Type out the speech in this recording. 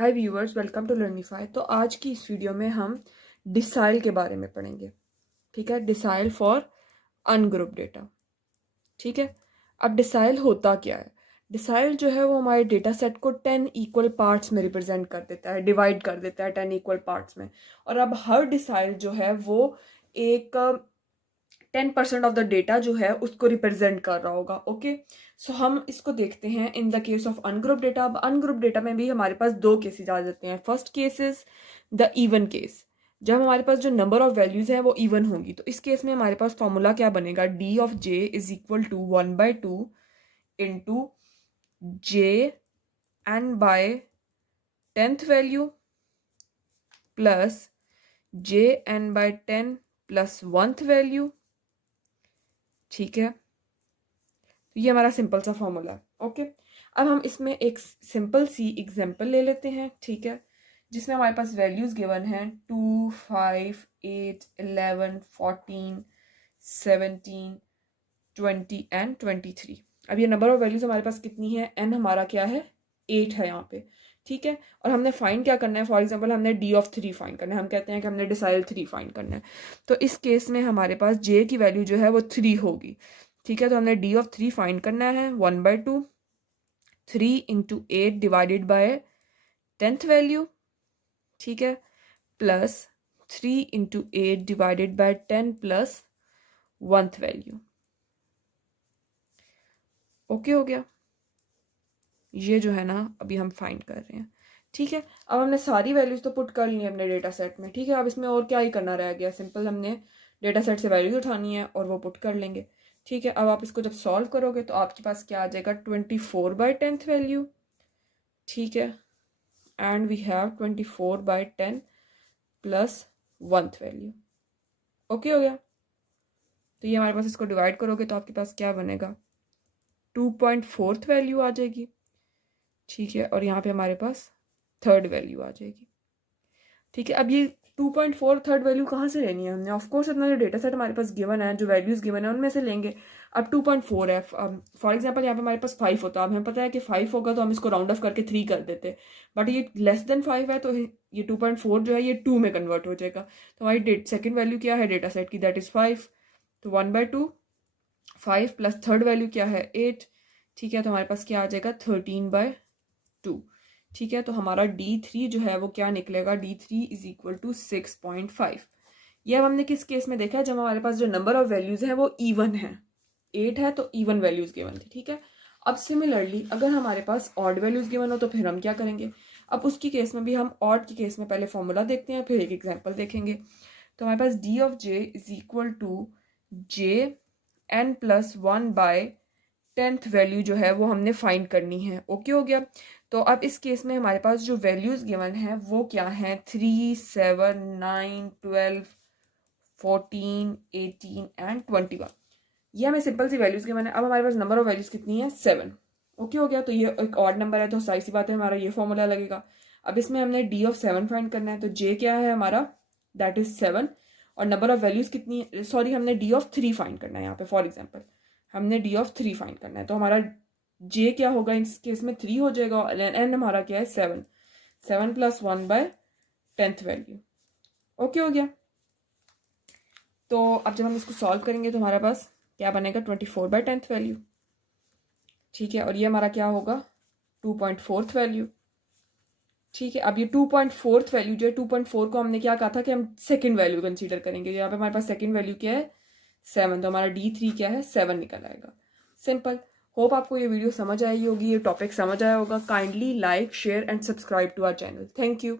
Hi viewers, welcome to Learnify. तो आज की इस वीडियो में हम डिसाइल के बारे में पढ़ेंगे। ठीक है, डिसाइल फॉर अनग्रुप डेटा। ठीक है, अब डिसाइल होता क्या है? डिसाइल जो है वो हमारे डेटा सेट को 10 इक्वल पार्ट्स में रिप्रेजेंट कर देता है, डिवाइड कर देता है 10 इक्वल पार्ट्स में। और अब हर डिसाइल जो है वो एक 10% ऑफ द डेटा जो है उसको रिप्रेजेंट कर रहा होगा। ओके, सो हम इसको देखते हैं in the case of ungroup data. अब अनग्रुप डेटा में भी हमारे पास दो केसेस आ जाते हैं। First case is the even case, जब हमारे पास जो नंबर ऑफ वैल्यूज हैं वो इवन होंगी। तो इस केस में हमारे पास फॉर्मूला क्या बनेगा? D of J is equal to 1/2 into J N by 10th value plus J N by 10 plus 1th value. ठीक है, तो ये हमारा सिंपल सा फॉर्मूला है। ओके, अब हम इसमें एक सिंपल सी एग्जांपल ले लेते हैं। ठीक है, जिसमें हमारे पास वैल्यूज गिवन हैं 2, 5, 8, 11, 14, 17, 20 एंड 23। अब ये नंबर ऑफ वैल्यूज हमारे पास कितनी है? एन हमारा क्या है? 8 है यहाँ पे। ठीक है, और हमने फाइंड क्या करना है? फॉर एग्जाम्पल हमने डी ऑफ 3 फाइंड करना है। हम कहते हैं कि हमने डिसाइल 3 फाइंड करना है। तो इस केस में हमारे पास जे की वैल्यू जो है वो 3 होगी। ठीक है, तो हमने डी ऑफ 3 फाइंड करना है। 1/2 3 into 8 divided by 10th value. ठीक है, plus 3 into 8 divided by 10 plus 1th value. Okay हो गया? ये जो है ना अभी हम फाइंड कर रहे हैं। ठीक है, अब हमने सारी वैल्यूज तो पुट कर ली अपने डेटा सेट में। ठीक है, अब इसमें और क्या ही करना रह गया? सिंपल हमने डेटा सेट से वैल्यूज उठानी है और वो पुट कर लेंगे। ठीक है, अब आप इसको जब सॉल्व करोगे तो आपके पास क्या आ जाएगा? 24/10th value. ठीक है, and we have 24/10 plus 1th value. Okay हो गया? तो ये हमारे पास, इसको डिवाइड करोगे तो आपके पास क्या बनेगा? 2.4th वैल्यू आ जाएगी। ठीक है, और यहाँ पे हमारे पास 3rd वैल्यू आ जाएगी। ठीक है, अब ये 2.4 3rd वैल्यू कहाँ से लेनी है हमने? ऑफकोर्स अपना जो डेटा सेट हमारे पास गिवन है, जो वैल्यूज गिवन है उनमें से लेंगे। अब 2.4 है, फॉर एग्जांपल यहाँ पे हमारे पास 5 होता है। अब हमें पता है कि 5 होगा तो हम इसको राउंड ऑफ करके 3 कर देते, बट ये लेस देन 5 है तो ये 2.4 जो है ये 2 में कन्वर्ट हो जाएगा। तो हमारी सेकेंड वैल्यू क्या है डेटा सेट की? That is 5। तो 1/2 5 प्लस 3rd वैल्यू क्या है? 8। ठीक है, तो हमारे पास क्या आ जाएगा? 13/2। ठीक है, तो हमारा D3 जो है वो क्या निकलेगा? D3 is equal to 6.5। ये अब हमने किस केस में देखा है? जब हमारे पास जो नंबर ऑफ वैल्यूज है वो इवन है। 8 है तो इवन वैल्यूज गिवन थी। ठीक है, अब सिमिलरली अगर हमारे पास ऑड वैल्यूज गिवन हो तो फिर हम क्या करेंगे? अब उसकी केस में भी हम ऑड की केस में पहले फॉर्मूला देखते हैं, फिर एक एग्जाम्पल देखेंगे। तो हमारे पास D of J is equal to J N plus 1 by 10th value जो है वो हमने फाइंड करनी है। ओके हो गया? तो अब इस केस में हमारे पास जो वैल्यूज गिवन है वो क्या है? 3, 7, 9, 12, 14, 18 एंड 21। ये हमें सिंपल सी वैल्यूज गिवन है। अब हमारे पास नंबर ऑफ वैल्यूज कितनी है? 7। ओके हो गया? तो ये एक ऑड नंबर है तो सही सी बात है, हमारा ये फॉर्मूला लगेगा। अब इसमें हमने डी ऑफ 7 फाइंड करना है। तो जे क्या है हमारा? That is 7। और नंबर ऑफ वैल्यूज कितनी है? सॉरी, हमने डी ऑफ 3 फाइंड करना है यहाँ पे। फॉर एग्जाम्पल हमने डी ऑफ 3 फाइंड करना है, तो हमारा जे क्या होगा इस केस में? 3 हो जाएगा। और एन हमारा क्या है? 7। 7 plus 1 by 10th value. Okay हो गया? तो अब जब हम इसको सॉल्व करेंगे तो हमारे पास क्या बनेगा? 24/10th value. ठीक है, और ये हमारा क्या होगा? 2.4th value. ठीक है, अब ये 2.4th वैल्यू जो है, 2.4 को हमने क्या कहा था कि हम सेकंड वैल्यू कंसीडर करेंगे। यहाँ पे हमारे पास सेकंड वैल्यू क्या है? 7। तो हमारा D3 क्या है? 7 निकल आएगा। सिंपल। होप आपको ये वीडियो समझ आई होगी, ये टॉपिक समझ आया होगा। Kindly like, share and subscribe to our channel. Thank you.